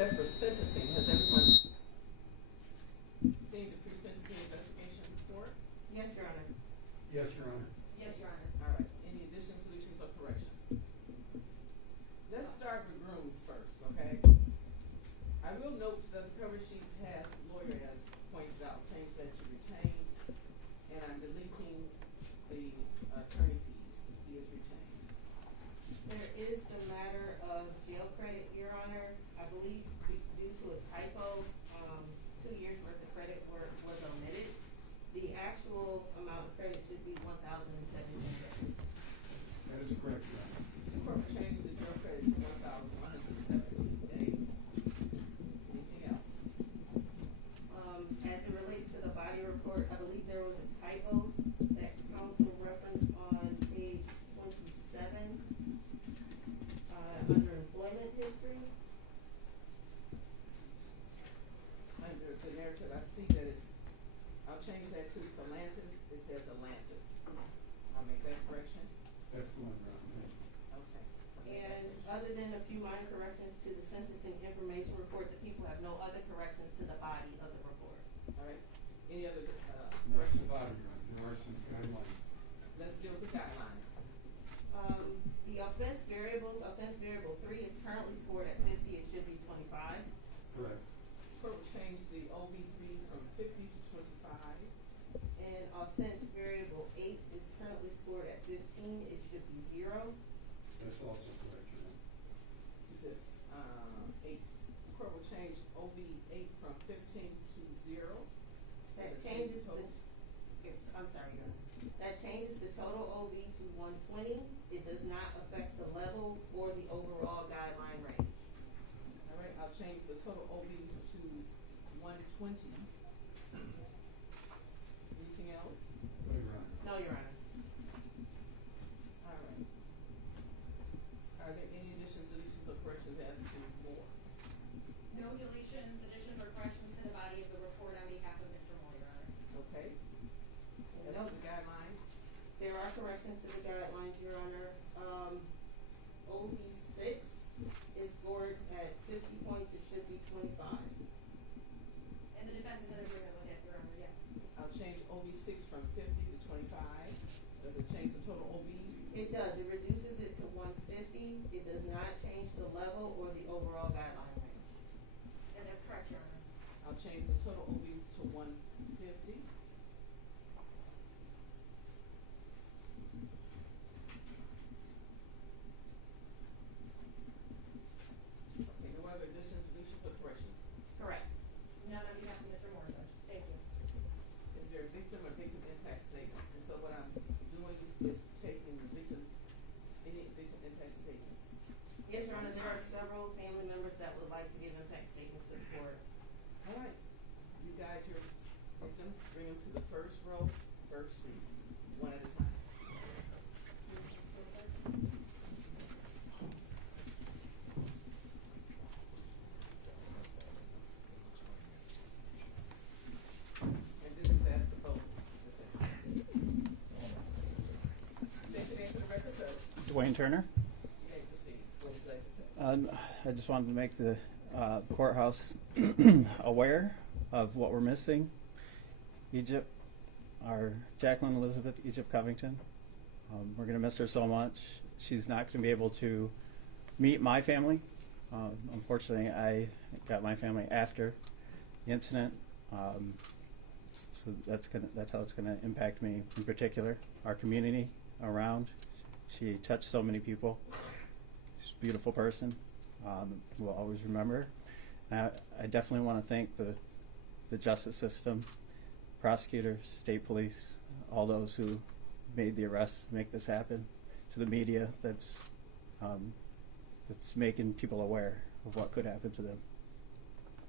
set for sentencing. Has everyone seen the pre-sentencing investigation report? Yes, Your Honor. Yes, Your Honor. Yes, Your Honor. All right. Any additions, deletions, or corrections? Let's start with Grooms first, okay? I will note that the cover sheet has lawyer as pointed out, change that to retain, and I'm deleting the attorney fees. He is retained. There is the matter of jail credit, Your Honor. I believe due to a typo, 2 years worth of credit was omitted. The actual amount of credit should be 1,017 days. That is correct, Your Honor. The court will change the jail credit to 1,117 days. Anything else? As it relates to the body report, I believe there was a typo that counsel referenced on page 27, under employment history. Under the narrative, I see that I'll change that to Stellantis. It says Atlantis. I'll make that correction. That's the one, Your Honor. Okay. And other than a few minor corrections to the sentencing information report, the people have no other corrections to the body of the report. All right. Any other That's the corrections? body, Your Honor. There are some guidelines. Let's deal with the guidelines. The offense variables, offense variable 3 is currently scored at 50, it should be 25. Correct. Court will change the OB3 from 50 to 25. And offense variable 8 is currently scored at 15, it should be 0. That's also correct, Your Honor. You said 8. The court will change OB8 from 15 to 0. That Does it changes change total? I'm sorry, Your Honor. That changes the total OB to 120. It does not affect the level or the overall guideline range. All right, I'll change the total OBs to 120. Anything else? No, Your Honor. No, Your Honor. All right. Are there any additions, deletions, or corrections as to more? No deletions, additions, or corrections to the body of the report on behalf of Mr. Moore, Your Honor. Okay. As to the guidelines? There are corrections to the guidelines, Your Honor. OB6 is scored at 50 points, it should be 25. And the defense is in agreement with that, Your Honor, yes. I'll change OB6 from 50 to 25. Does it change the total OBs? It does, it reduces it to 150. It does not change the level or the overall guideline range. And that's correct, Your Honor. I'll change the total OBs to 150. Okay, no other additions, deletions, or corrections? Correct. None on behalf of Mr. Moore, Judge. Thank you. Is there a victim or victim impact statement? And so what I'm doing is taking any victim impact statements. Yes, Your Honor, there are several family members that would like to give impact statements to the court. All right, you guide your victims, bring them to the first row, first seat, one at a time. And this is asked to both defendants. State your name for the record, sir. Dwayne Turner. You may proceed. What would you like to say? I just wanted to make the courthouse aware of what we're missing. Egypt, our Jacqueline Elizabeth Egypt Covington. We're going to miss her so much. She's not going to be able to meet my family. Unfortunately, I got my family after the incident. So that's how it's going to impact me in particular. Our community around. She touched so many people. She's a beautiful person. We'll always remember her. I definitely want to thank the justice system, prosecutors, state police, all those who made the arrests, make this happen, to the media that's making people aware of what could happen to them.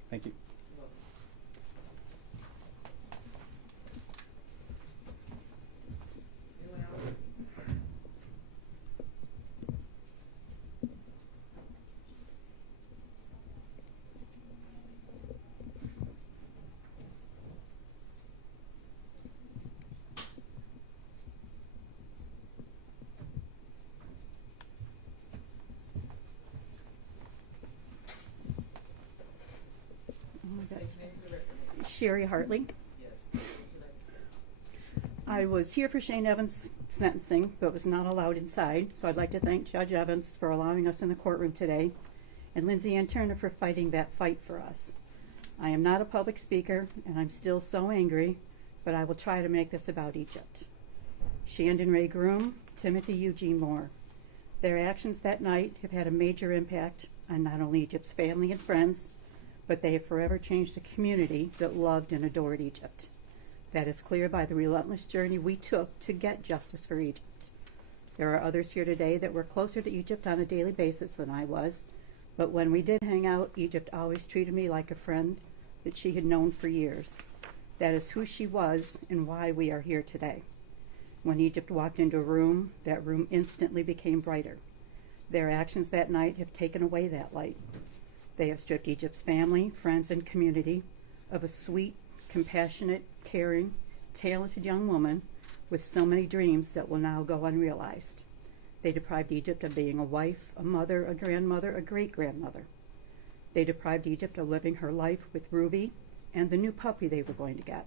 Thank you. Anyone else? Sherry Hartley. Yes, what would you like to say? I was here for Shane Evans' sentencing, but was not allowed inside, so I'd like to thank Judge Evans for allowing us in the courtroom today, and Lindsay Ann Turner for fighting that fight for us. I am not a public speaker, and I'm still so angry, but I will try to make this about Egypt. Shandon Ray Groom, Timothy Eugene Moore. Their actions that night have had a major impact on not only Egypt's family and friends, but they have forever changed a community that loved and adored Egypt. That is clear by the relentless journey we took to get justice for Egypt. There are others here today that were closer to Egypt on a daily basis than I was, but when we did hang out, Egypt always treated me like a friend that she had known for years. That is who she was and why we are here today. When Egypt walked into a room, that room instantly became brighter. Their actions that night have taken away that light. They have stripped Egypt's family, friends, and community of a sweet, compassionate, caring, talented young woman with so many dreams that will now go unrealized. They deprived Egypt of being a wife, a mother, a grandmother, a great-grandmother. They deprived Egypt of living her life with Ruby and the new puppy they were going to get.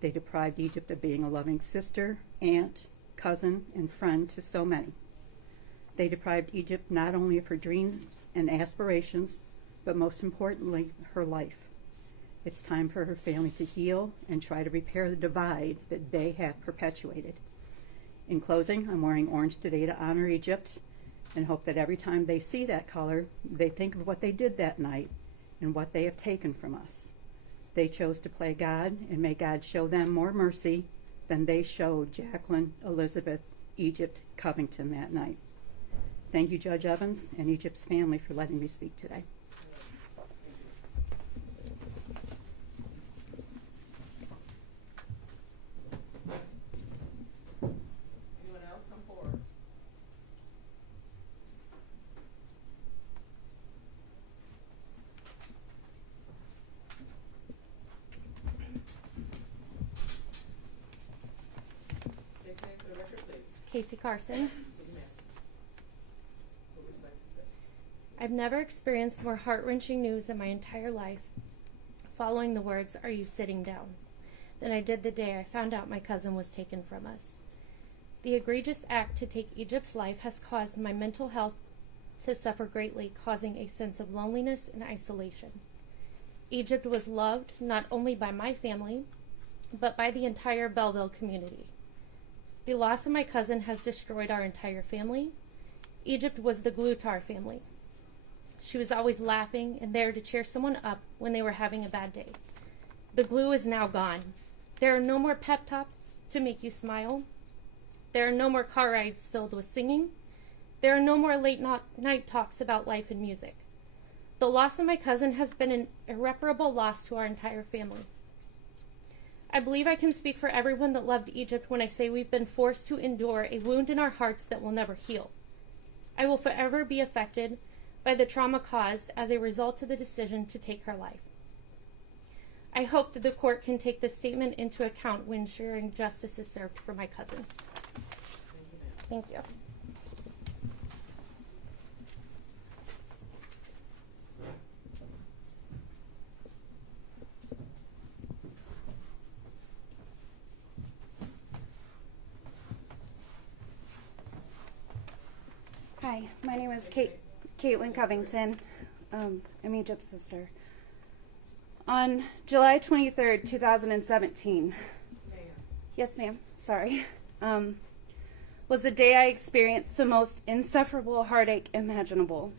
They deprived Egypt of being a loving sister, aunt, cousin, and friend to so many. They deprived Egypt not only of her dreams and aspirations, but most importantly, her life. It's time for her family to heal and try to repair the divide that they have perpetuated. In closing, I'm wearing orange today to honor Egypt and hope that every time they see that color, they think of what they did that night and what they have taken from us. They chose to play God, and may God show them more mercy than they showed Jacqueline Elizabeth Egypt Covington that night. Thank you, Judge Evans and Egypt's family, for letting me speak today. Anyone else come forward? State your name for the record, please. Casey Carson. Please, ma'am. What would you like to say? I've never experienced more heart-wrenching news in my entire life, following the words, "Are you sitting down?" than I did the day I found out my cousin was taken from us. The egregious act to take Egypt's life has caused my mental health to suffer greatly, causing a sense of loneliness and isolation. Egypt was loved not only by my family, but by the entire Belleville community. The loss of my cousin has destroyed our entire family. Egypt was the glue to our family. She was always laughing and there to cheer someone up when they were having a bad day. The glue is now gone. There are no more pep talks to make you smile. There are no more car rides filled with singing. There are no more late night talks about life and music. The loss of my cousin has been an irreparable loss to our entire family. I believe I can speak for everyone that loved Egypt when I say we've been forced to endure a wound in our hearts that will never heal. I will forever be affected by the trauma caused as a result of the decision to take her life. I hope that the court can take this statement into account when ensuring justice is served for my cousin. Thank you. Hi, my name is Caitlin Covington. I'm Egypt's sister. On July 23rd, 2017, yes ma'am, sorry, was the day I experienced the most insufferable heartache imaginable.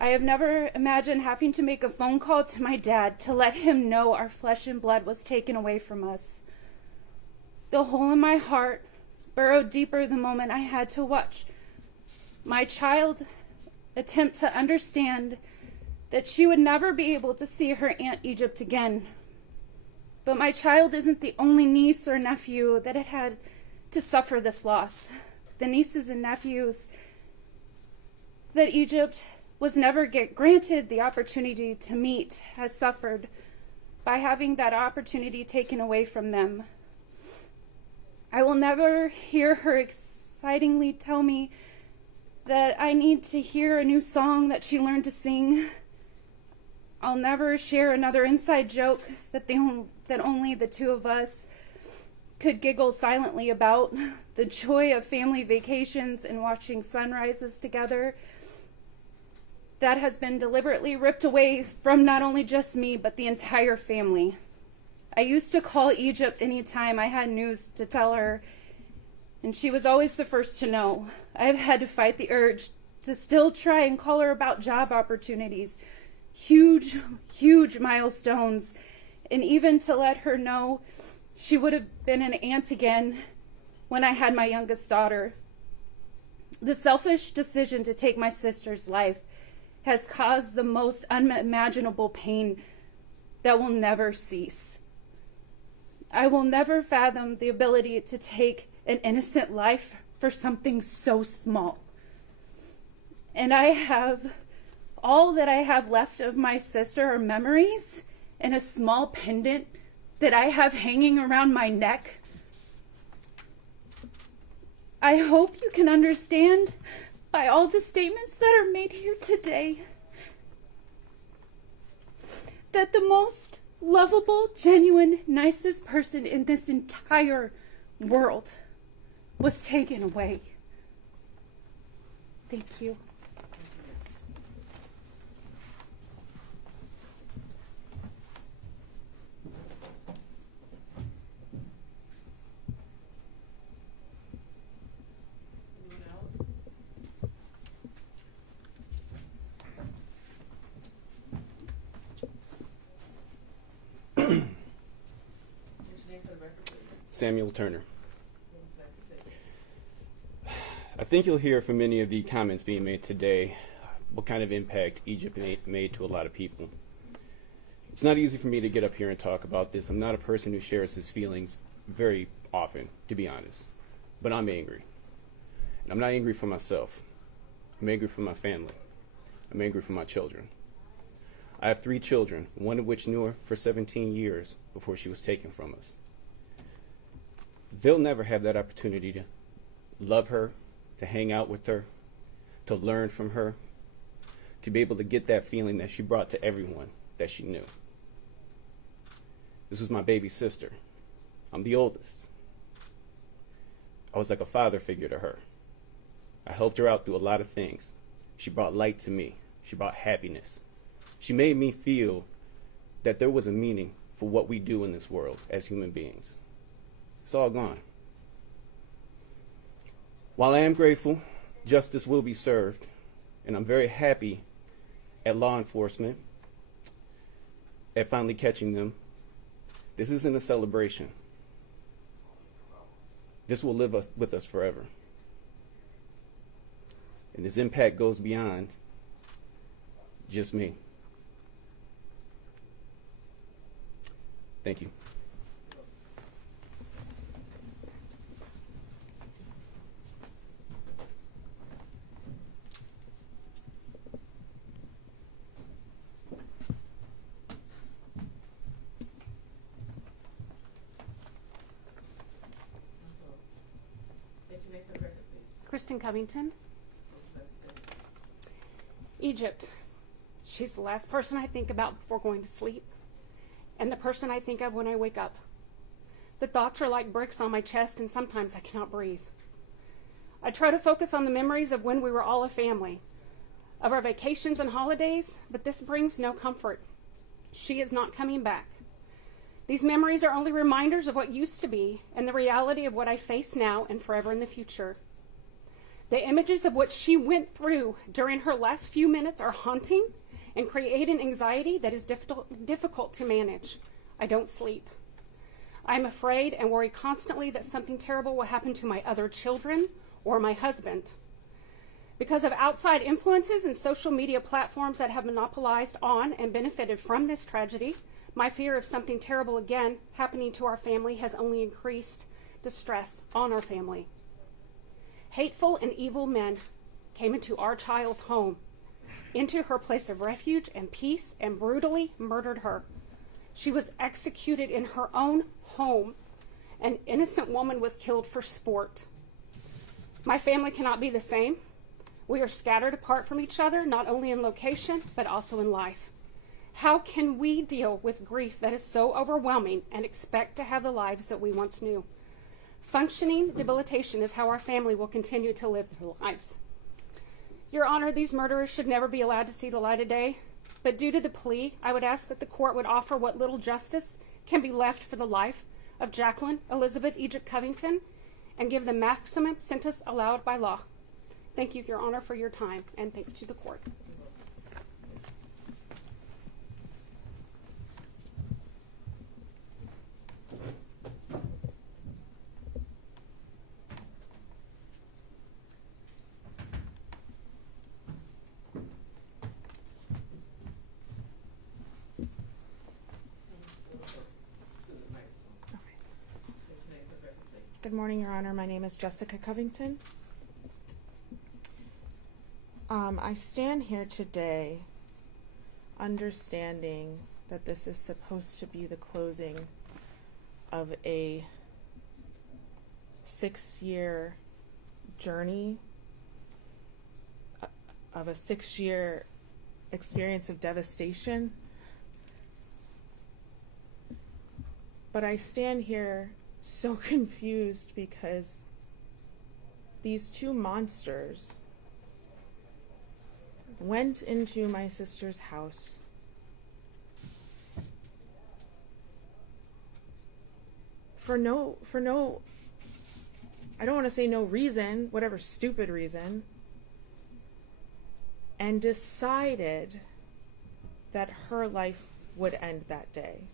I have never imagined having to make a phone call to my dad to let him know our flesh and blood was taken away from us. The hole in my heart burrowed deeper the moment I had to watch my child attempt to understand that she would never be able to see her Aunt Egypt again. But my child isn't the only niece or nephew that had to suffer this loss. The nieces and nephews that Egypt was never granted the opportunity to meet has suffered by having that opportunity taken away from them. I will never hear her excitingly tell me that I need to hear a new song that she learned to sing. I'll never share another inside joke that only the two of us could giggle silently about. The joy of family vacations and watching sunrises together. That has been deliberately ripped away from not only just me, but the entire family. I used to call Egypt anytime I had news to tell her, and she was always the first to know. I've had to fight the urge to still try and call her about job opportunities, huge, huge milestones, and even to let her know she would have been an aunt again when I had my youngest daughter. The selfish decision to take my sister's life has caused the most unimaginable pain that will never cease. I will never fathom the ability to take an innocent life for something so small. And all that I have left of my sister are memories and a small pendant that I have hanging around my neck. I hope you can understand by all the statements that are made here today that the most lovable, genuine, nicest person in this entire world was taken away. Thank you. Anyone else? What's your name for the record, please? Samuel Turner. What would you like to say? I think you'll hear from many of the comments being made today what kind of impact Egypt made to a lot of people. It's not easy for me to get up here and talk about this. I'm not a person who shares his feelings very often, to be honest. But I'm angry. And I'm not angry for myself. I'm angry for my family. I'm angry for my children. I have 3 children, one of which knew her for 17 years before she was taken from us. They'll never have that opportunity to love her, to hang out with her, to learn from her, to be able to get that feeling that she brought to everyone that she knew. This was my baby sister. I'm the oldest. I was like a father figure to her. I helped her out through a lot of things. She brought light to me. She brought happiness. She made me feel that there was a meaning for what we do in this world as human beings. It's all gone. While I am grateful, justice will be served, and I'm very happy at law enforcement at finally catching them. This isn't a celebration. This will live with us forever. And this impact goes beyond just me. Thank you. State your name for the record, please. Kristen Covington, What would you like to say? Egypt. She's the last person I think about before going to sleep, and the person I think of when I wake up. The thoughts are like bricks on my chest, and sometimes I cannot breathe. I try to focus on the memories of when we were all a family, of our vacations and holidays, but this brings no comfort. She is not coming back. These memories are only reminders of what used to be and the reality of what I face now and forever in the future. The images of what she went through during her last few minutes are haunting and create an anxiety that is difficult to manage. I don't sleep. I'm afraid and worry constantly that something terrible will happen to my other children or my husband. Because of outside influences and social media platforms that have monopolized on and benefited from this tragedy, my fear of something terrible again happening to our family has only increased the stress on our family. Hateful and evil men came into our child's home, into her place of refuge and peace, and brutally murdered her. She was executed in her own home. An innocent woman was killed for sport. My family cannot be the same. We are scattered apart from each other, not only in location, but also in life. How can we deal with grief that is so overwhelming and expect to have the lives that we once knew? Functioning debilitation is how our family will continue to live their lives. Your Honor, these murderers should never be allowed to see the light of day, but due to the plea, I would ask that the court would offer what little justice can be left for the life of Jacqueline Elizabeth Egypt Covington and give the maximum sentence allowed by law. Thank you, Your Honor, for your time, and thanks to the court. Good morning, Your Honor. My name is Jessica Covington. I stand here today understanding that this is supposed to be the closing of a 6-year journey, of a 6-year experience of devastation. But I stand here so confused because these two monsters went into my sister's house for no, I don't want to say no reason, whatever stupid reason, and decided that her life would end that day.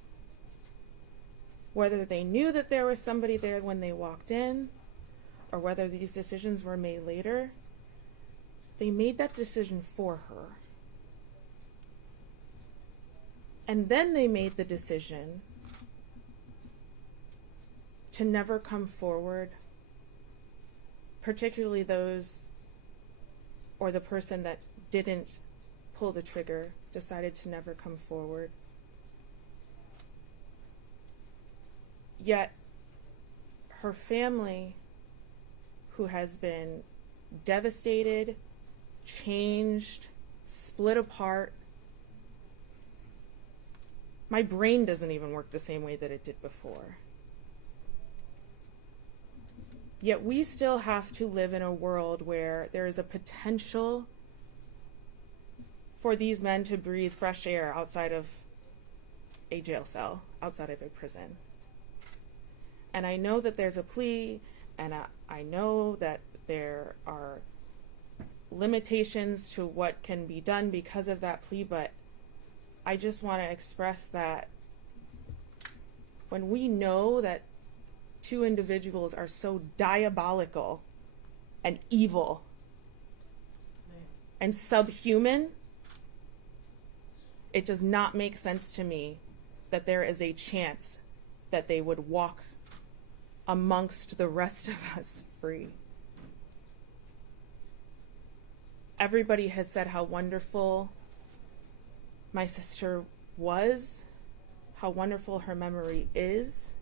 Whether they knew that there was somebody there when they walked in, or whether these decisions were made later, they made that decision for her. And then they made the decision to never come forward, particularly those, or the person that didn't pull the trigger, decided to never come forward. Yet, her family, who has been devastated, changed, split apart. My brain doesn't even work the same way that it did before. Yet we still have to live in a world where there is a potential for these men to breathe fresh air outside of a jail cell, outside of a prison. And I know that there's a plea, and I know that there are limitations to what can be done because of that plea, but I just want to express that when we know that two individuals are so diabolical and evil and subhuman, it does not make sense to me that there is a chance that they would walk amongst the rest of us free. Everybody has said how wonderful my sister was, how wonderful her memory is.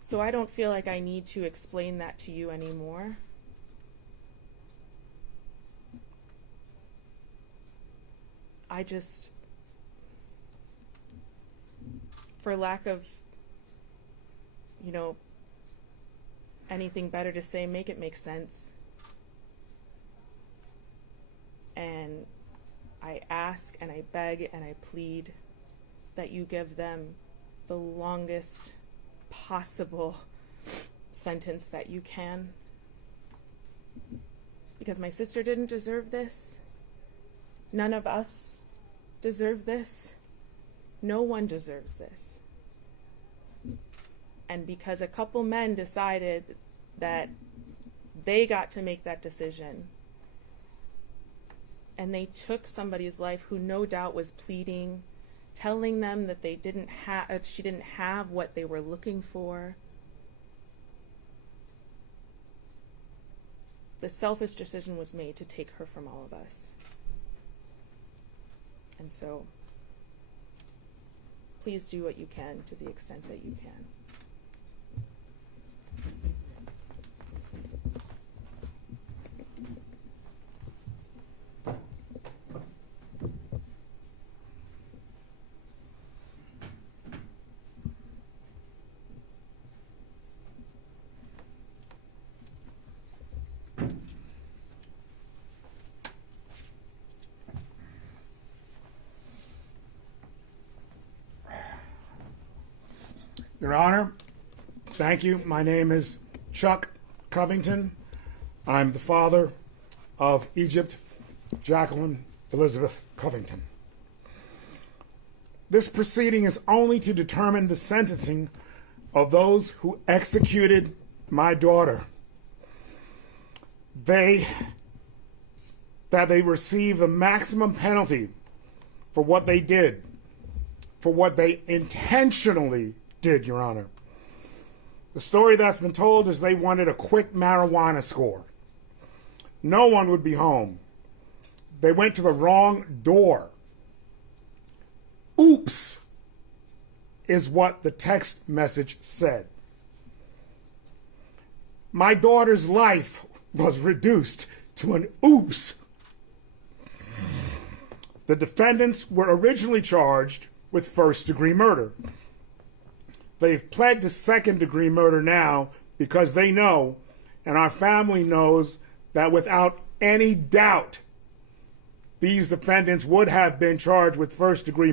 So I don't feel like I need to explain that to you anymore. I just, for lack of, anything better to say, make it make sense. And I ask and I beg and I plead that you give them the longest possible sentence that you can. Because my sister didn't deserve this. None of us deserve this. No one deserves this. And because a couple men decided that they got to make that decision, and they took somebody's life who no doubt was pleading, telling them that she didn't have what they were looking for. The selfish decision was made to take her from all of us. And so, please do what you can to the extent that you can. Your Honor, thank you. My name is Chuck Covington. I'm the father of Egypt Jacqueline Elizabeth Covington. This proceeding is only to determine the sentencing of those who executed my daughter. That they receive the maximum penalty for what they did, for what they intentionally did, Your Honor. The story that's been told is they wanted a quick marijuana score. No one would be home. They went to the wrong door. Oops, is what the text message said. My daughter's life was reduced to an oops. The defendants were originally charged with first-degree murder. They've pled to second-degree murder now because they know, and our family knows, that without any doubt, these defendants would have been charged with first-degree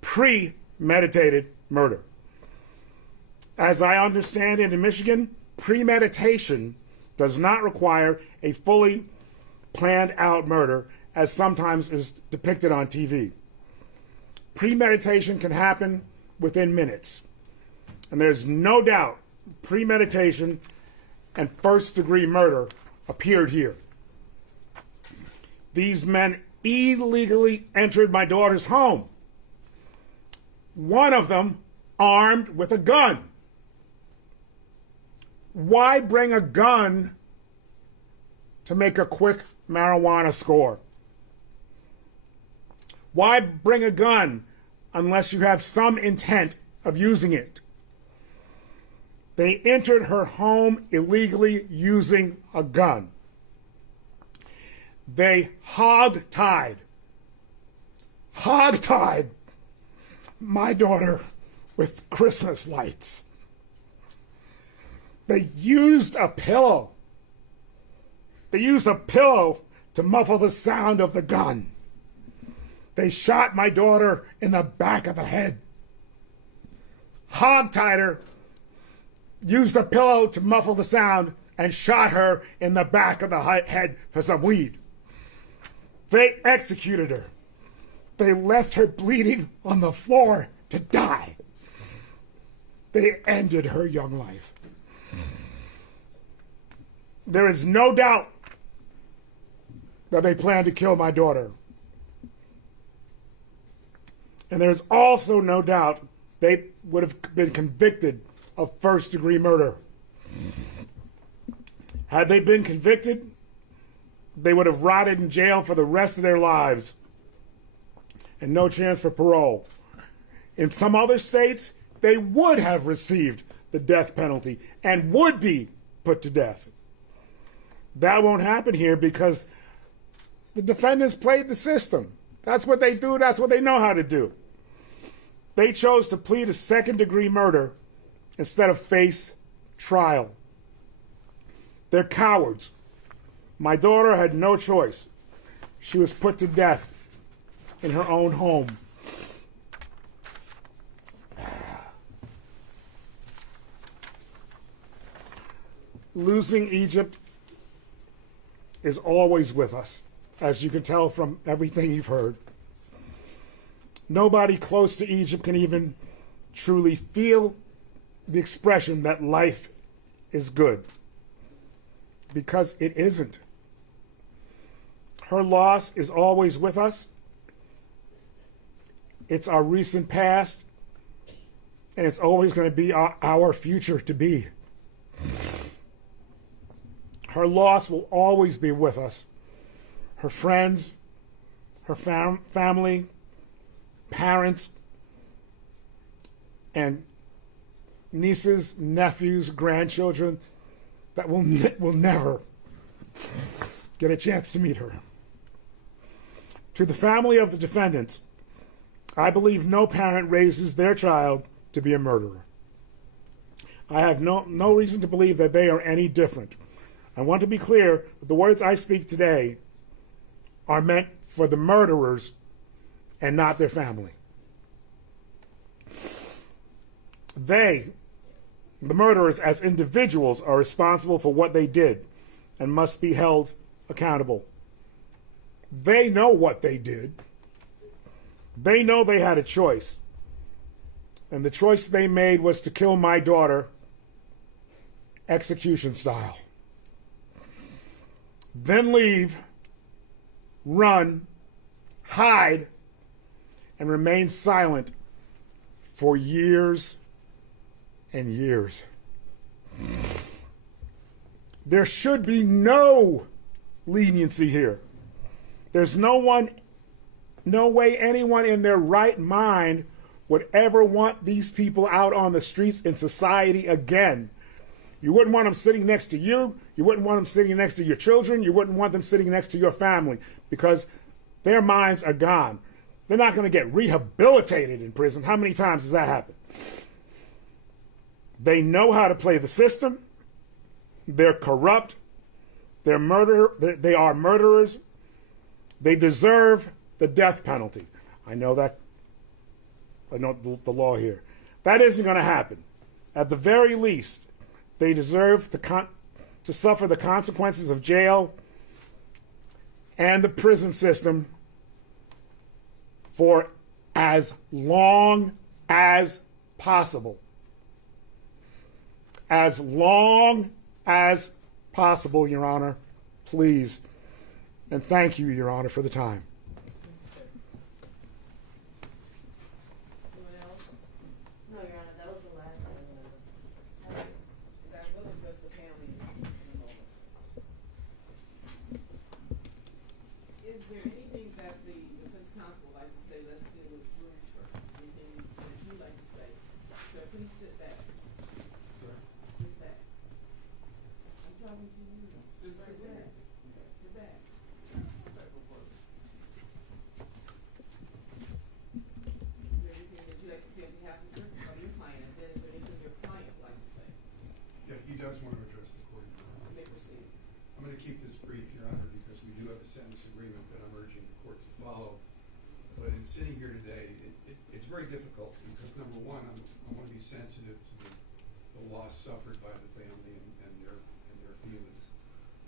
premeditated murder. As I understand it in Michigan, premeditation does not require a fully planned out murder, as sometimes is depicted on TV. Premeditation can happen within minutes. And there's no doubt premeditation and first-degree murder appeared here. These men illegally entered my daughter's home. One of them armed with a gun. Why bring a gun to make a quick marijuana score? Why bring a gun unless you have some intent of using it? They entered her home illegally using a gun. They hog-tied my daughter with Christmas lights. They used a pillow. They used a pillow to muffle the sound of the gun. They shot my daughter in the back of the head. Hog-tied her, used a pillow to muffle the sound, and shot her in the back of the head for some weed. They executed her. They left her bleeding on the floor to die. They ended her young life. There is no doubt that they planned to kill my daughter. And there's also no doubt they would have been convicted of first-degree murder. Had they been convicted, they would have rotted in jail for the rest of their lives and no chance for parole. In some other states, they would have received the death penalty and would be put to death. That won't happen here because the defendants played the system. That's what they do. That's what they know how to do. They chose to plead to second-degree murder instead of face trial. They're cowards. My daughter had no choice. She was put to death in her own home. Losing Egypt is always with us, as you can tell from everything you've heard. Nobody close to Egypt can even truly feel the expression that life is good, because it isn't. Her loss is always with us. It's our recent past, and it's always going to be our future to be. Her loss will always be with us. Her friends, her family, parents, and nieces, nephews, grandchildren that will never get a chance to meet her. To the family of the defendants, I believe no parent raises their child to be a murderer. I have no reason to believe that they are any different. I want to be clear that the words I speak today are meant for the murderers and not their family. They, the murderers as individuals, are responsible for what they did and must be held accountable. They know what they did. They know they had a choice. And the choice they made was to kill my daughter execution style. Then leave, run, hide, and remain silent for years and years. There should be no leniency here. There's no way anyone in their right mind would ever want these people out on the streets in society again. You wouldn't want them sitting next to you. You wouldn't want them sitting next to your children. You wouldn't want them sitting next to your family because their minds are gone. They're not going to get rehabilitated in prison. How many times has that happened? They know how to play the system. They're corrupt. They are murderers. They deserve the death penalty. I know that. I know the law here. That isn't going to happen. At the very least, they deserve to suffer the consequences of jail and the prison system for as long as possible. As long as possible, Your Honor, please. And thank you, Your Honor, for the time. Anyone else? No, Your Honor, that was the last one. That will address the family in a moment. Is there anything that the defense counsel would like to say? Let's deal with Groom first. Anything that you'd like to say? Sir, please sit back. Sir? Sit back. I'm talking to you. Just sit back. Sit back. Is there anything that you'd like to say on behalf of your client? And then is there anything your client would like to say? Yeah, he does want to address the court. You may proceed. I'm going to keep this brief, Your Honor, because we do have a sentence agreement that I'm urging the court to follow. But in sitting here today, it's very difficult because, number one, I want to be sensitive to the loss suffered by the family and their feelings.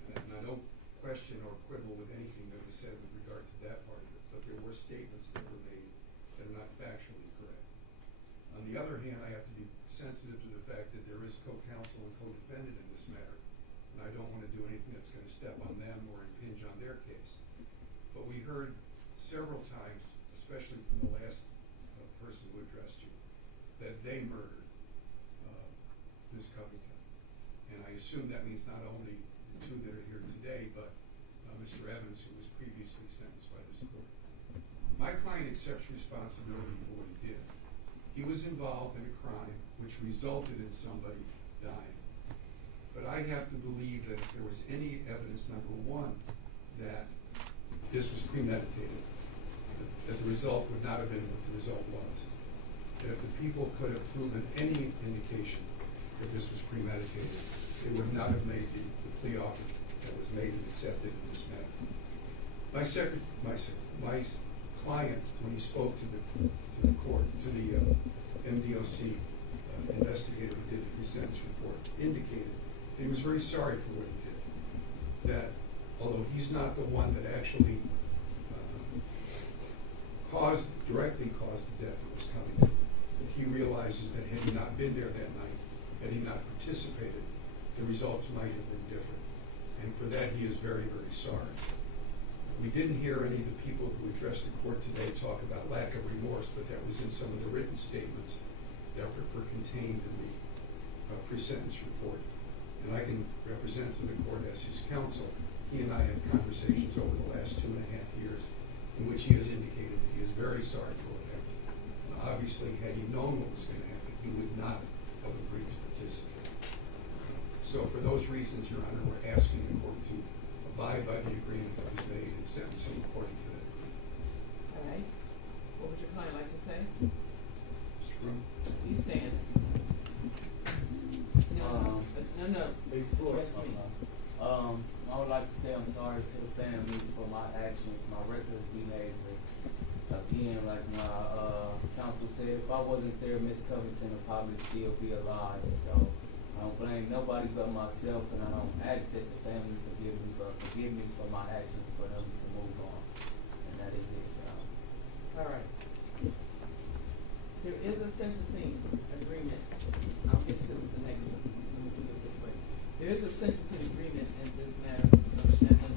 And I don't question or quibble with anything that was said with regard to that part of it, but there were statements that were made that are not factually correct. On the other hand, I have to be sensitive to the fact that there is co-counsel and co-defendant in this matter, and I don't want to do anything that's going to step on them or impinge on their case. But we heard several times, especially from the last person who addressed you, that they murdered Ms. Covington. And I assume that means not only the two that are here today, but Mr. Evans, who was previously sentenced by this court. My client accepts responsibility for what he did. He was involved in a crime which resulted in somebody dying. But I have to believe that if there was any evidence, number one, that this was premeditated, that the result would not have been what the result was. That if the people could have proven any indication that this was premeditated, they would not have made the plea offer that was made and accepted in this matter. My client, when he spoke to the court, to the MDOC investigator who did the pre-sentence report, indicated that he was very sorry for what he did. That although he's not the one that actually directly caused the death of Ms. Covington, that he realizes that had he not been there that night, had he not participated, the results might have been different. And for that, he is very, very sorry. We didn't hear any of the people who addressed the court today talk about lack of remorse, but that was in some of the written statements that were contained in the pre-sentence report. And I can represent to the court as his counsel. He and I had conversations over the last 2.5 years in which he has indicated that he is very sorry for what happened. And obviously, had he known what was going to happen, he would not have agreed to participate. So for those reasons, Your Honor, we're asking the court to abide by the agreement that was made and sentence him according to that agreement. All right. What would your client like to say? Mr. Groom? Please stand. No. Address me. I would like to say I'm sorry to the family for my actions. My record be made with again, like my counsel said, if I wasn't there, Miss Covington would probably still be alive. So I don't blame nobody but myself, and I don't ask that the family forgive me, but forgive me for my actions for them to move on. And that is it. All right. There is a sentencing agreement. I'll get to the next one. Let me do it this way. There is a sentencing agreement in this matter of Shandon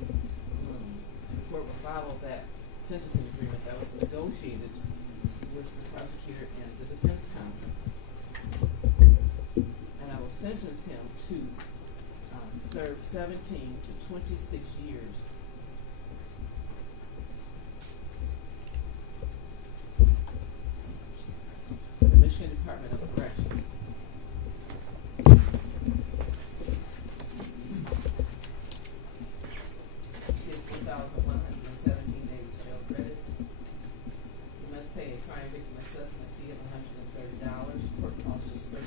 Groom's. The court will follow that sentencing agreement that was negotiated with the prosecutor and the defense counsel. And I will sentence him to serve 17 to 26 years. For the Michigan Department of Corrections. It's 1,117 days jail credit. You must pay a crime victim assessment fee of $130. Court costs is $1,300.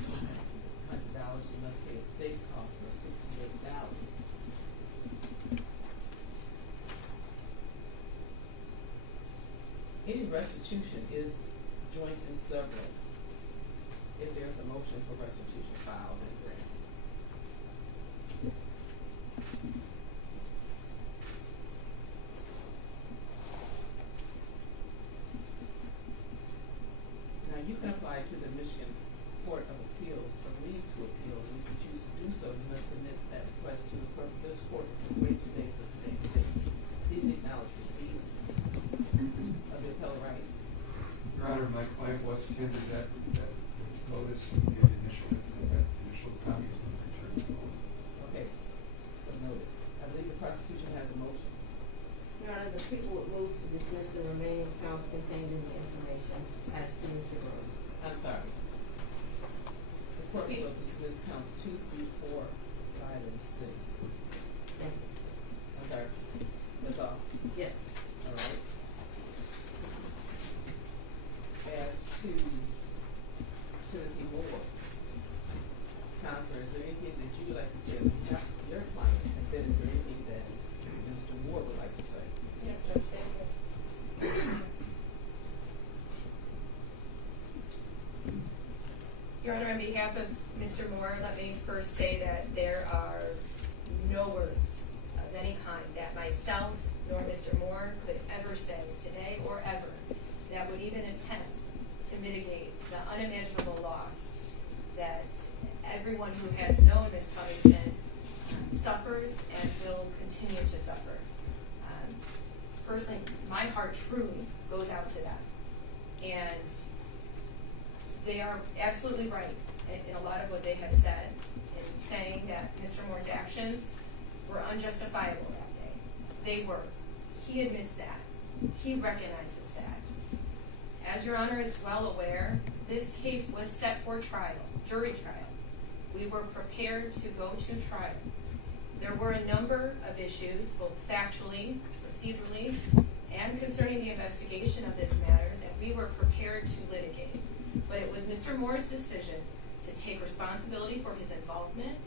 You must pay a state cost of $68. Any restitution is joint and several if there's a motion for restitution filed and granted. Now you can apply to the Michigan Court of Appeals for leave to appeal, and if you choose to do so, you must submit that request to the clerk of this court within 42 days of today's date. Please acknowledge receipt of the appellate rights. Your Honor, my client was tendered that notice and the initial copies were returned. Okay, so noted. I believe the prosecution has a motion. Your Honor, the people would move to dismiss the remaining counts contained in the information as to Mr. Groom. I'm sorry. The court will dismiss counts 2, 3, 4, 5, and 6. Thank you. I'm sorry. That's all. Yes. All right. As to Timothy Moore, Counselor, is there anything that you would like to say on behalf of your client? And then is there anything that Mr. Moore would like to say? Yes, sir. Thank you. Your Honor, on behalf of Mr. Moore, let me first say that there are no words of any kind that myself nor Mr. Moore could ever say today or ever that would even attempt to mitigate the unimaginable loss that everyone who has known Ms. Covington suffers and will continue to suffer. Personally, my heart truly goes out to them. And they are absolutely right in a lot of what they have said in saying that Mr. Moore's actions were unjustifiable that day. They were. He admits that. He recognizes that. As Your Honor is well aware, this case was set for trial, jury trial. We were prepared to go to trial. There were a number of issues, both factually, procedurally, and concerning the investigation of this matter that we were prepared to litigate. But it was Mr. Moore's decision to take responsibility for his involvement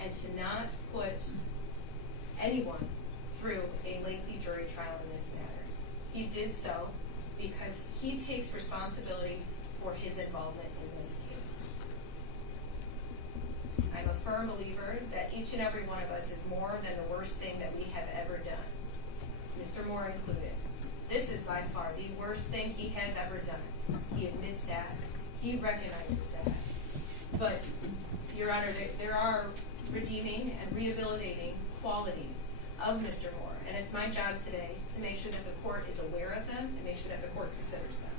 and to not put anyone through a lengthy jury trial in this matter. He did so because he takes responsibility for his involvement in this case. I'm a firm believer that each and every one of us is more than the worst thing that we have ever done, Mr. Moore included. This is by far the worst thing he has ever done. He admits that. He recognizes that. But, Your Honor, there are redeeming and rehabilitating qualities of Mr. Moore, and it's my job today to make sure that the court is aware of them and make sure that the court considers them.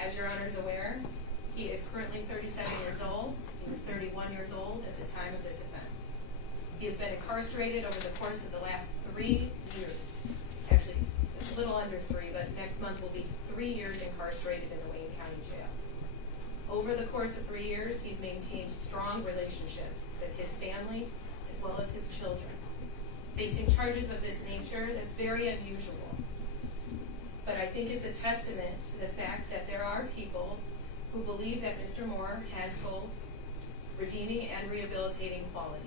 As Your Honor is aware, he is currently 37 years old. He was 31 years old at the time of this offense. He has been incarcerated over the course of the last 3 years. Actually, it's a little under 3, but next month will be 3 years incarcerated in the Wayne County Jail. Over the course of 3 years, he's maintained strong relationships with his family as well as his children. Facing charges of this nature, that's very unusual. But I think it's a testament to the fact that there are people who believe that Mr. Moore has both redeeming and rehabilitating qualities.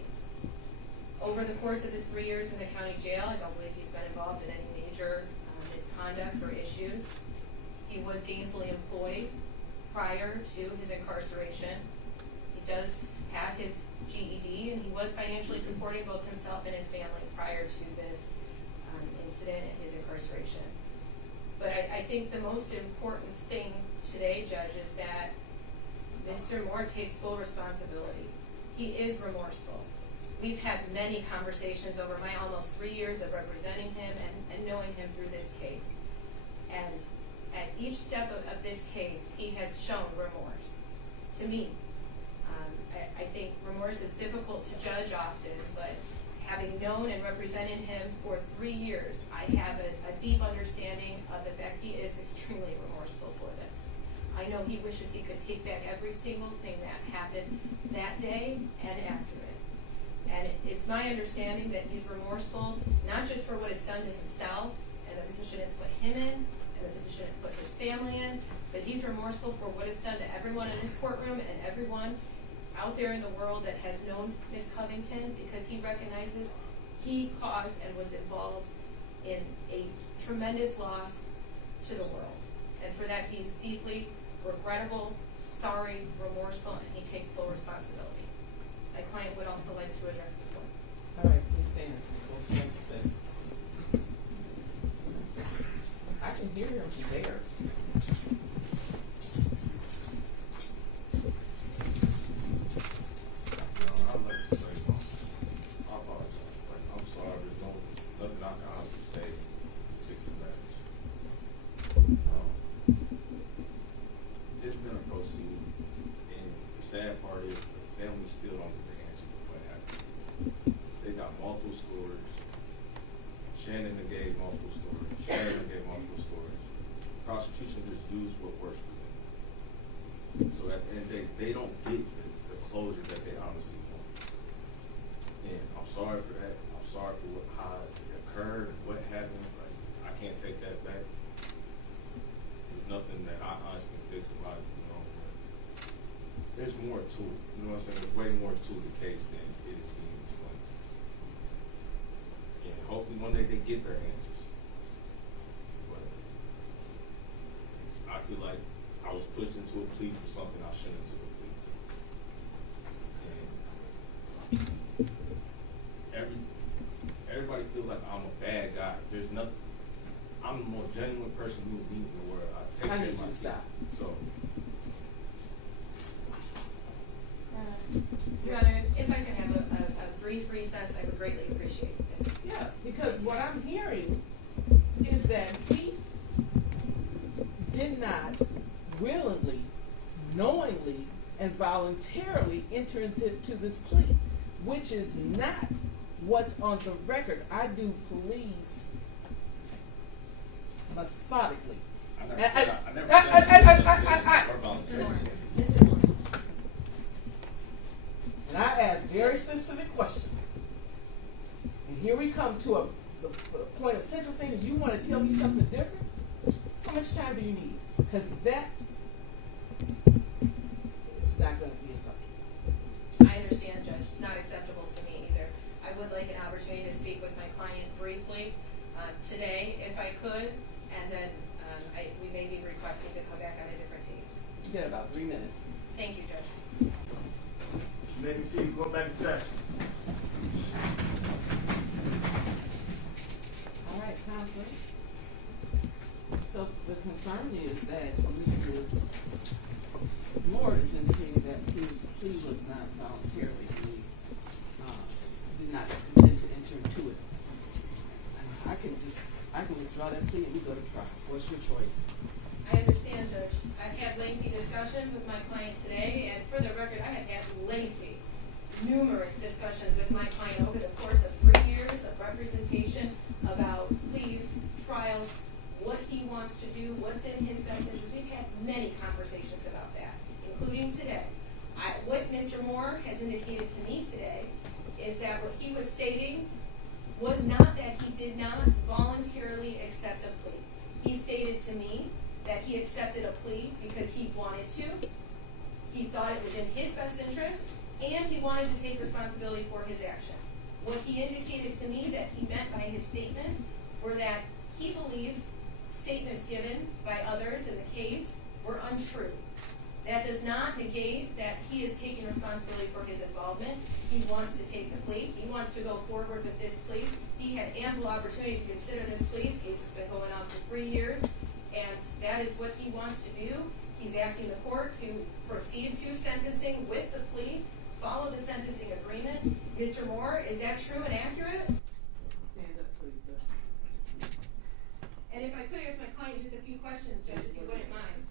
Over the course of his 3 years in the county jail, I don't believe he's been involved in any major misconducts or issues. He was gainfully employed prior to his incarceration. He does have his GED, and he was financially supporting both himself and his family prior to this incident and his incarceration. But I think the most important thing today, Judge, is that Mr. Moore takes full responsibility. He is remorseful. We've had many conversations over my almost 3 years of representing him and knowing him through this case. And at each step of this case, he has shown remorse. To me, I think remorse is difficult to judge often, but having known and represented him for 3 years, I have a deep understanding of the fact he is extremely remorseful for this. I know he wishes he could take back every single thing that happened that day and after it. And it's my understanding that he's remorseful, not just for what it's done to himself and the position it's put him in and the position it's put his family in, but he's remorseful for what it's done to everyone in this courtroom and everyone out there in the world that has known Ms. Covington, because he recognizes he caused and was involved in a tremendous loss to the world. And for that, he's deeply regrettable, sorry, remorseful, and he takes full responsibility. My client would also like to address the court. All right, please stand. What would you like to say? I can hear him from there. Sad part is the family still don't get the answer to what happened. They got multiple stories. Shandon gave multiple stories. Shandon gave multiple stories. Prosecution just used what works for them. So at the end of the day, they don't get the closure that they honestly want. And I'm sorry for that. I'm sorry for how it occurred, what happened. Like, I can't take that back. There's nothing that I honestly can fix about it. There's more to it. You know what I'm saying? There's way more to the case than it is being explained. And hopefully one day they get their answers. But I feel like I was pushed into a plea for something I shouldn't have took a plea to. And everybody feels like I'm a bad guy. There's nothing. I'm the most genuine person you will meet in the world. I take care of my kids. So. Your Honor, if I could have a brief recess, I would greatly appreciate it. Yeah, because what I'm hearing is that he did not willingly, knowingly, and voluntarily enter into this plea, which is not what's on the record. I do pleas methodically. Mr. Moore. And I asked very specific questions. And here we come to the point of sentencing, and you want to tell me something different? How much time do you need? Because that is not going to be acceptable. I understand, Judge. It's not acceptable to me either. I would like an opportunity to speak with my client briefly today, if I could, and then we may be requesting to come back on a different date. You get about 3 minutes. Thank you, Judge. You may be seated. Go back to session. All right, Counselor. So the concern is that Mr. Moore has indicated that his plea was not voluntarily. He did not intend to enter into it. I can withdraw that plea and we go to trial. What's your choice? I understand, Judge. I've had lengthy discussions with my client today, and for the record, I have had numerous discussions with my client over the course of 3 years of representation about pleas, trials, what he wants to do, what's in his best interest. We've had many conversations about that, including today. What Mr. Moore has indicated to me today is that what he was stating was not that he did not voluntarily accept a plea. He stated to me that he accepted a plea because he wanted to, he thought it was in his best interest, and he wanted to take responsibility for his actions. What he indicated to me that he meant by his statements were that he believes statements given by others in the case were untrue. That does not negate that he is taking responsibility for his involvement. He wants to take the plea. He wants to go forward with this plea. He had ample opportunity to consider this plea. The case has been going on for 3 years, and that is what he wants to do. He's asking the court to proceed to sentencing with the plea, follow the sentencing agreement. Mr. Moore, is that true and accurate? Stand up, please, sir. And if I could ask my client just a few questions, Judge, if you wouldn't mind.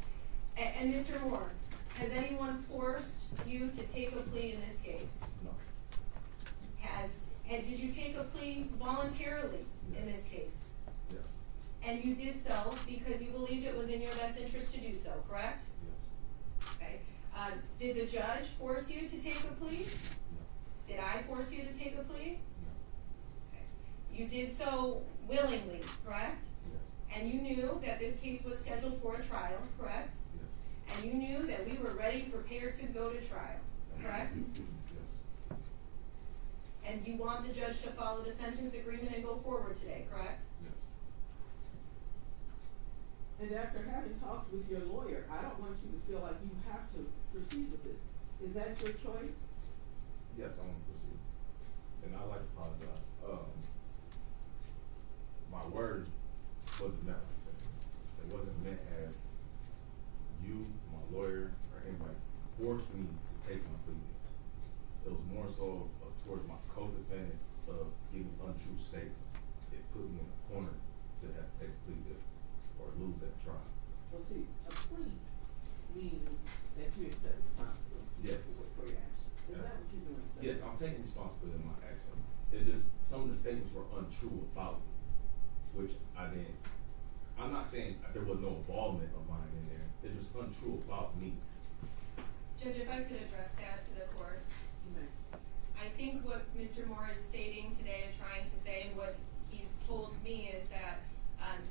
And Mr. Moore, has anyone forced you to take a plea in this case? No. Did you take a plea voluntarily in this case? Yes. And you did so because you believed it was in your best interest to do so, correct? Yes. Okay. Did the judge force you to take a plea? No. Did I force you to take a plea? No. Okay. You did so willingly, correct? Yes. And you knew that this case was scheduled for a trial, correct? Yes. And you knew that we were ready, prepared to go to trial, correct? Yes. And you want the judge to follow the sentence agreement and go forward today, correct? Yes. And after having talked with your lawyer, I don't want you to feel like you have to proceed with this. Is that your choice? Yes, I want to proceed. And I'd like to apologize. My word wasn't meant like that. It wasn't meant as you, my lawyer, or anybody forced me to take my plea deal. It was more so towards my co-defendants of giving untrue statements. It put me in a corner to have to take a plea deal or lose that trial. Well, see, a plea means that you accept responsibility Yes. for your actions. Is Yeah. that what you're doing, sir? Yes, I'm taking responsibility in my actions. It's just some of the statements were untrue about me, which I didn't. I'm not saying there was no involvement of mine in there. It's just untrue about me. Judge, if I could address that to the court. You may. I think what Mr. Moore is stating today and trying to say, and what he's told me is that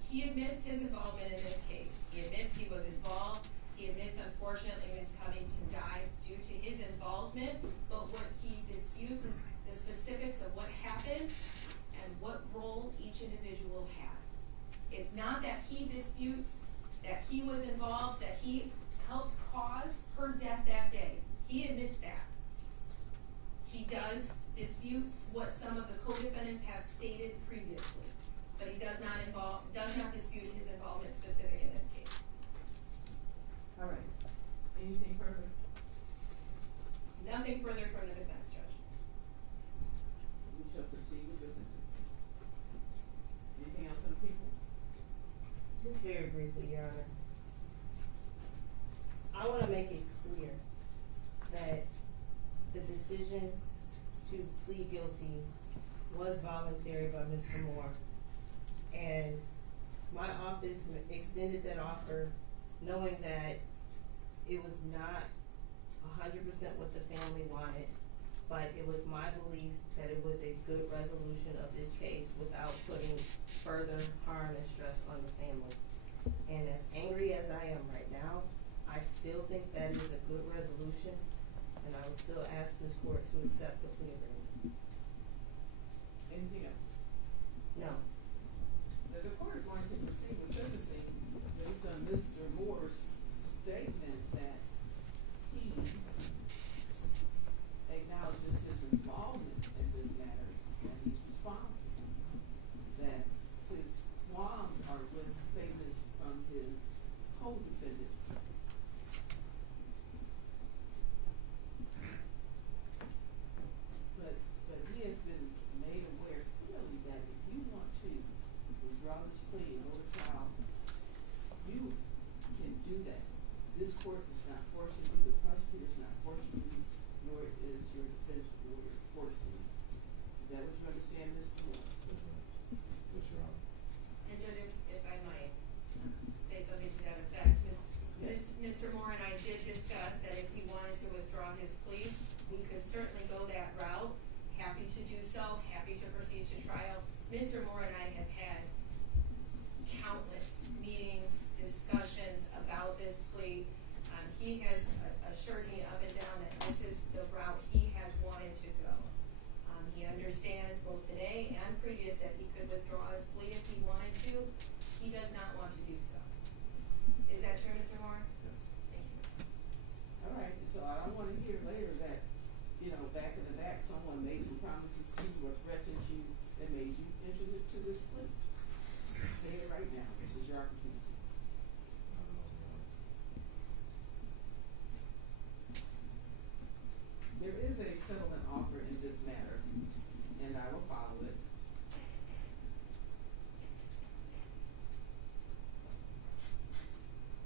he admits his involvement in this case. He admits he was involved. He admits, unfortunately, Ms. Covington died due to his involvement. But what he disputes is the specifics of what happened and what role each individual had. It's not that he disputes that he was involved, that he helped cause her death that day. He admits that. He does dispute what some of the co-defendants have stated previously, but he does not dispute his involvement specific in this case. All right. Anything further? Nothing further from the defense, Judge. We shall proceed with your sentencing. Anything else from the people? Just very briefly, Your Honor. I want to make it clear that the decision to plead guilty was voluntary by Mr. Moore. And my office extended that offer knowing that it was not 100% what the family wanted, but it was my belief that it was a good resolution of this case without putting further harm and stress on the family. And as angry as I am right now, I still think that is a good resolution, and I would still ask this court to accept the plea agreement. Anything else? No. The court is going to proceed with sentencing based on Mr. Moore's statement that he acknowledges his involvement in this matter and he's responsible. That his qualms are with statements from his co-defendants. But he has been made aware clearly that if you want to withdraw this plea and go to trial, you can do that. This court is not forcing you, the prosecutor is not forcing you, nor is your defense lawyer forcing you. Is that what you understand, Mr. Moore? Yes, Your Honor. And Judge, if I might say something to that effect. Yes. Mr. Moore and I did discuss that if he wanted to withdraw his plea, we could certainly go that route. Happy to do so, happy to proceed to trial. Mr. Moore and I have had countless meetings, discussions about this plea. He has assured me up and down that this is the route he has wanted to go. He understands both today and previous that he could withdraw his plea if he wanted to. He does not want to do so. Is that true, Mr. Moore? Yes. Thank you. All right, so I don't wanna hear later that, you know, back in the back, someone made some promises to you or threatened you that made you enter into this plea. Say it right now, this is your opportunity. There is a settlement offer in this matter, and I will follow it.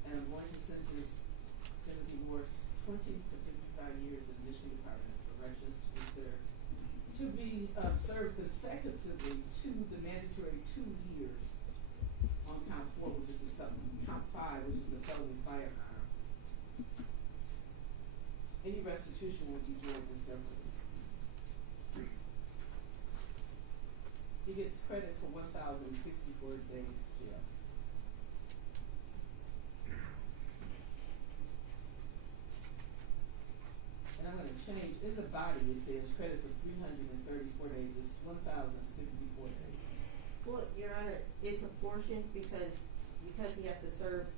And I'm going to sentence Timothy Moore 20 to 55 years in Michigan Department of Corrections to consider to be served consecutively to the mandatory 2 years on count 4, which is a felony, count 5, which is a felony firearm. Any restitution will be joined in separately. He gets credit for 1,064 days jail. And I'm gonna change, in the body it says credit for 334 days, it's 1,064 days. Well, Your Honor, it's apportioned because he has to serve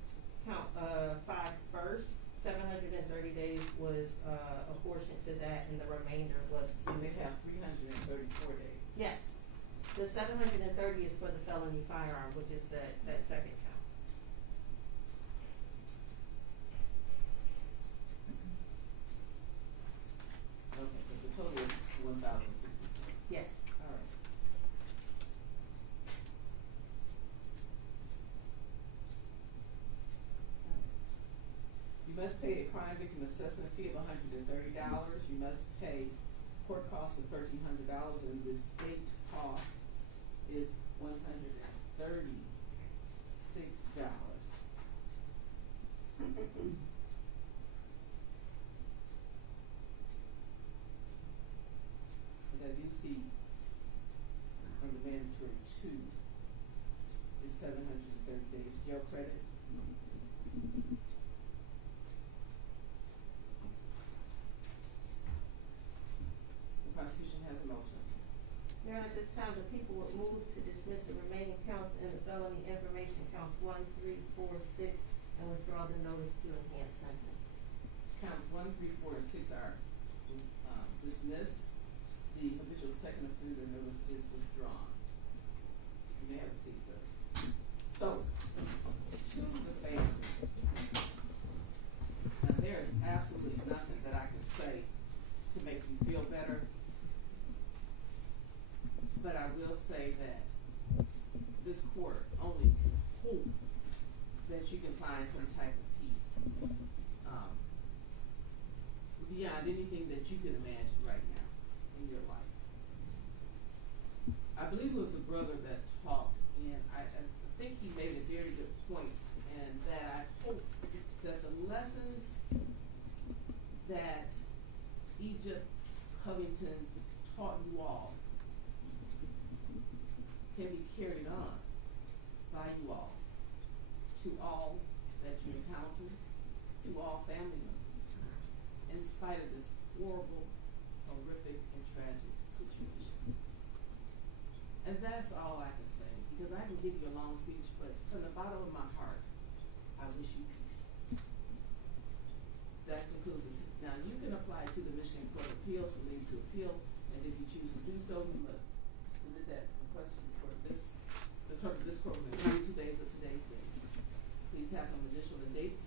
count 5 first. 730 days was apportioned to that, and the remainder was to. And they have 334 days. Yes, the 730 is for the felony firearm, which is that second count. Okay, but the total is 1,064. Yes. All right. You must pay a crime victim assessment fee of $130. You must pay court costs of $1,300, and the state cost is $136. And I do see on the mandatory 2 is 730 days jail credit. The prosecution has a motion. Your Honor, at this time, the people would move to dismiss the remaining counts in the felony information counts 1, 3, 4, 6, and withdraw the notice to enhance sentence. Counts 1, 3, 4, and 6 are dismissed. The habitual second offender notice is withdrawn. You may have a seat, sir. So, to the family, now there is absolutely nothing that I can say to make you feel better, but I will say that this court only can hope that you can find some type of peace beyond anything that you can imagine right now in your life. I believe it was the brother that talked, and I think he made a very good point, and that I hope that the lessons that Egypt Covington taught you all can be carried on by you all to all that you encounter, to all family members, in spite of this horrible, horrific, and tragic situation. And that's all I can say, because I can give you a long speech, but from the bottom of my heart, I wish you peace. That concludes this. Now, you can apply to the Michigan Court of Appeals for leave to appeal, and if you choose to do so, you must submit that request for the clerk of this court within 22 days of today's date. Please have them additional date